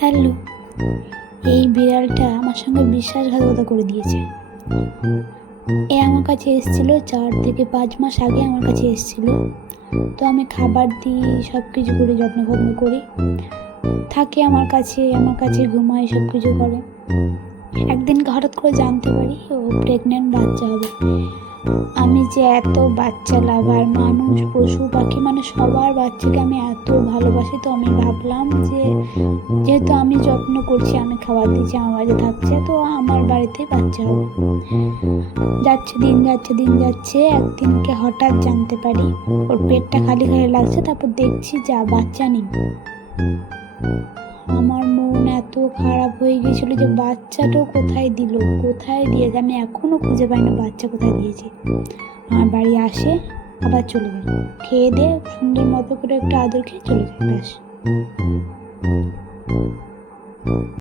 Hello. এই বিড়ালটা আমার সঙ্গে বিশ্বাসঘাতকতা করে দিয়েছে। এ আমার কাছে এসেছিলো 4 থেকে 5 মাস আগে আমার কাছে এসেছিলো। তো আমি খাবার দিই, সব কিছু করি, যত্ন করি, থাকে আমার কাছে ঘুমায়, সব কিছু করে। একদিনকে হঠাৎ করে জানতে পারি ও প্রেগনেন্ট, বাচ্চা হবে। আমি যে এত বাচ্চা লাভার মানুষ, পশু পাখি মানে সবার বাচ্চাকে আমি এত ভালোবাসি, তো আমি ভাবলাম যে যেহেতু আমি যত্ন করছি, আমি খাবার দিচ্ছি, আমার বাড়িতে থাকছে, তো আমার বাড়িতেই বাচ্চা হবে। দিন যাচ্ছে, একদিনকে হঠাৎ জানতে পারি ওর পেটটা খালি লাগছে। তারপর দেখছি যা বাচ্চা নেই। আমার মন এত খারাপ হয়ে গিয়েছিল যে বাচ্চাটাও কোথায় দিয়েছে, আমি এখনো খুঁজে পাই না বাচ্চা কোথায় দিয়েছে। আমার বাড়ি আসে, আবার চলে যায়, খেয়ে দিয়ে সুন্দর মতো করে একটু আদর খেয়ে চলে যায়, ব্যাস।